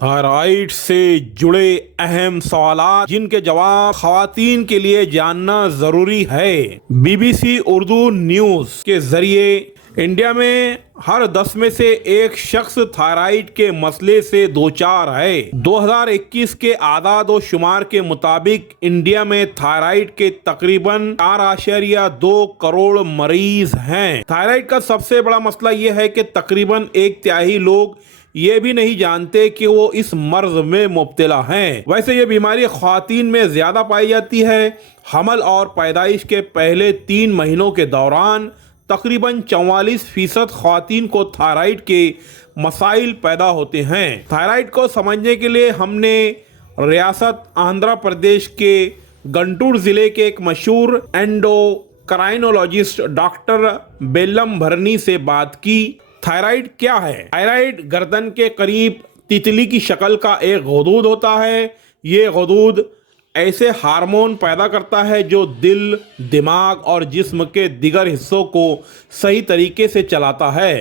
Thyroid سے جڑے اہم سوالات جن کے جواب خواتین کے لیے جاننا ضروری ہے۔ B B C Urdu news کے ذریعے انڈیا میں ہر 10 میں سے ایک شخص تھائرائیڈ کے مسئلے سے دوچار ہے۔ 2021 کے اعداد و شمار کے مطابق انڈیا میں تھائرائیڈ کے تقریباً 4.2 کروڑ مریض ہیں۔ تھائرائیڈ کا سب سے بڑا مسئلہ یہ ہے کہ تقریباً 1/3 لوگ یہ بھی نہیں جانتے کہ وہ اس مرض میں مبتلا ہیں۔ ویسے یہ بیماری خواتین میں زیادہ پائی جاتی ہے۔ حمل اور پیدائش کے پہلے 3 مہینوں کے دوران تقریباً 44% خواتین کو تھائرائیڈ کے مسائل پیدا ہوتے ہیں۔ تھائرائیڈ کو سمجھنے کے لیے ہم نے ریاست آندھرا پردیش کے گنٹور ضلع کے ایک مشہور اینڈوکرائنولوجسٹ ڈاکٹر بیلم بھرنی سے بات کی۔ تھائرائیڈ کیا ہے؟ تھائرائیڈ گردن کے قریب تیتلی کی شکل کا ایک غدود ہوتا ہے۔ یہ غدود ایسے ہارمون پیدا کرتا ہے جو دل، دماغ اور جسم کے دیگر حصوں کو صحیح طریقے سے چلاتا ہے۔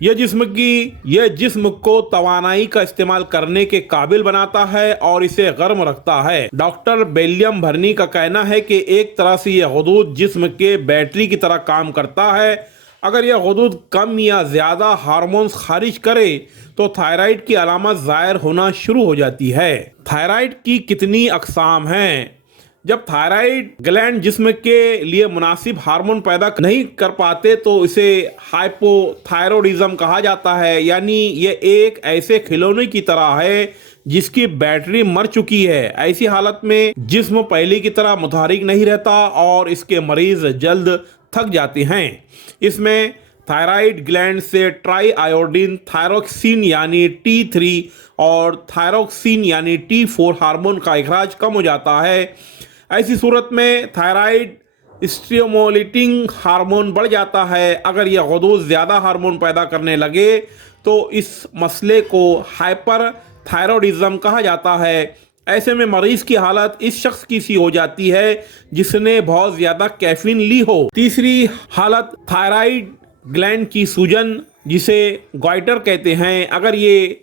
یہ جسم کو توانائی کا استعمال کرنے کے قابل بناتا ہے اور اسے گرم رکھتا ہے۔ ڈاکٹر بیلیم بھرنی کا کہنا ہے کہ ایک طرح سے یہ غدود جسم کے بیٹری کی طرح کام کرتا ہے۔ اگر یہ غدود کم یا زیادہ ہارمونز خارج کرے تو تھائرائیڈ کی علامت ظاہر ہونا شروع ہو جاتی ہے۔ تھائرائیڈ کی کتنی اقسام ہیں؟ جب تھائرائیڈ گلینڈ جسم کے لیے مناسب ہارمون پیدا نہیں کر پاتے تو اسے ہائپو تھائرائیڈزم کہا جاتا ہے، یعنی یہ ایک ایسے کھلونے کی طرح ہے جس کی بیٹری مر چکی ہے۔ ایسی حالت میں جسم پہلے کی طرح متحرک نہیں رہتا اور اس کے مریض جلد تھک جاتے ہیں۔ اس میں تھائرائیڈ گلینڈ سے ٹرائی آیوڈین تھائروکسین یعنی T3 اور تھائروکسین یعنی T4 ہارمون کا اخراج کم ہو جاتا ہے۔ ایسی صورت میں تھائرائیڈ اسٹیمولیٹنگ ہارمون بڑھ جاتا ہے۔ اگر یہ غدود زیادہ ہارمون پیدا کرنے لگے تو اس مسئلے کو ہائپر تھائرائیڈزم کہا جاتا ہے۔ ایسے میں مریض کی حالت اس شخص کی سی ہو جاتی ہے جس نے بہت زیادہ کیفین لی ہو۔ تیسری حالت تھائرائیڈ گلینڈ کی سوجن جسے گوائٹر کہتے ہیں۔ اگر یہ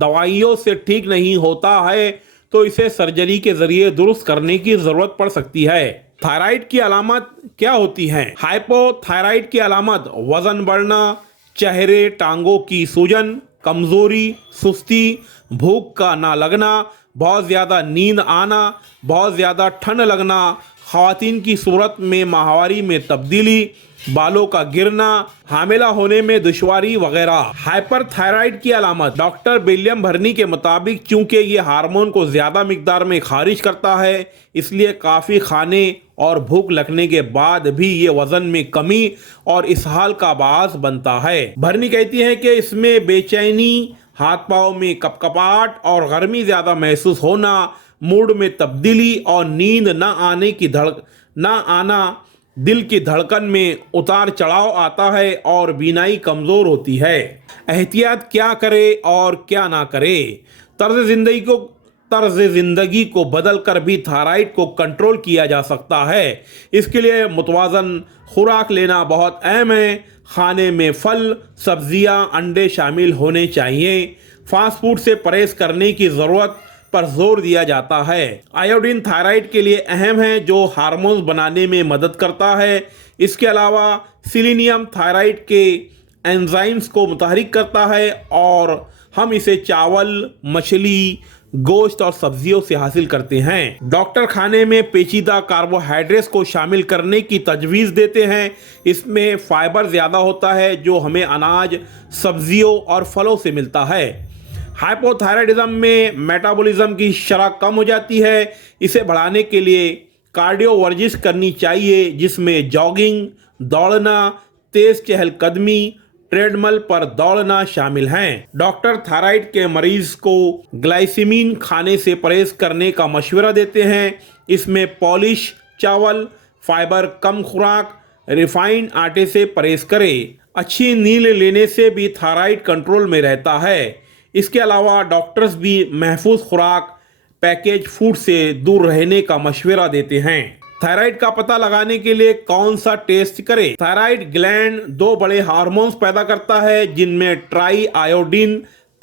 دوائیوں سے ٹھیک نہیں ہوتا ہے تو اسے سرجری کے ذریعے درست کرنے کی ضرورت پڑ سکتی ہے۔ تھائرائیڈ کی علامت کیا ہوتی ہیں؟ ہائپو تھائرائیڈ کی علامت وزن بڑھنا، چہرے ٹانگوں کی سوجن، کمزوری، سستی، بھوک کا نہ لگنا، بہت زیادہ نیند آنا، بہت زیادہ ٹھنڈ لگنا، خواتین کی صورت میں ماہواری میں تبدیلی، بالوں کا گرنا، حاملہ ہونے میں دشواری وغیرہ۔ ہائپر تھائرائیڈ کی علامت ڈاکٹر بیلیم بھرنی کے مطابق چونکہ یہ ہارمون کو زیادہ مقدار میں خارج کرتا ہے اس لیے کافی کھانے اور بھوک لگنے کے بعد بھی یہ وزن میں کمی اور اسہال کا باعث بنتا ہے۔ بھرنی کہتی ہیں کہ اس میں بے چینی، ہاتھ پاؤں میں کپکپاہٹ اور گرمی زیادہ محسوس ہونا، موڈ میں تبدیلی اور نیند نہ آنا، دل کی دھڑکن میں اتار چڑھاؤ آتا ہے اور بینائی کمزور ہوتی ہے۔ احتیاط کیا کرے اور کیا نہ کرے؟ طرز زندگی کو بدل کر بھی تھائرائیڈ کو کنٹرول کیا جا سکتا ہے۔ اس کے لیے متوازن خوراک لینا بہت اہم ہے۔ کھانے میں پھل، سبزیاں، انڈے شامل ہونے چاہیے۔ فاسٹ فوڈ سے پرہیز کرنے کی ضرورت پر زور دیا جاتا ہے۔ آیوڈین تھائرائیڈ کے لیے اہم ہے جو ہارمونز بنانے میں مدد کرتا ہے۔ اس کے علاوہ سیلینیم تھائرائیڈ کے انزائمز کو متحرک کرتا ہے اور ہم اسے چاول، مچھلی، گوشت اور سبزیوں سے حاصل کرتے ہیں۔ ڈاکٹر کھانے میں پیچیدہ کاربوہائیڈریٹس کو شامل کرنے کی تجویز دیتے ہیں۔ اس میں فائبر زیادہ ہوتا ہے جو ہمیں اناج، سبزیوں اور پھلوں سے ملتا ہے۔ ہائپو تھائرائیڈزم میں میٹابولزم کی شرح کم ہو جاتی ہے۔ اسے بڑھانے کے لیے کارڈیو ورزش کرنی چاہیے جس میں جاگنگ، دوڑنا، تیز چہل قدمی، ٹریڈ مل پر دوڑنا شامل ہیں۔ ڈاکٹر تھائرائیڈ کے مریض کو گلائسیمین کھانے سے پرہیز کرنے کا مشورہ دیتے ہیں۔ اس میں پالش، چاول، فائبر کم خوراک، ریفائنڈ آٹے سے پرہیز کرے۔ اچھی نیند لینے سے بھی تھائرائیڈ کنٹرول میں رہتا ہے۔ اس کے علاوہ ڈاکٹرز بھی محفوظ خوراک، پیکیج فوڈ سے دور رہنے کا مشورہ دیتے ہیں۔ تھائرائیڈ کا پتہ لگانے کے لیے کون سا ٹیسٹ کرے؟ تھائرائیڈ گلینڈ 2 بڑے ہارمونز پیدا کرتا ہے جن میں try iodine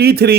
T3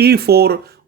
T4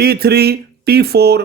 T3, T4,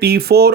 T4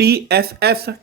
TSS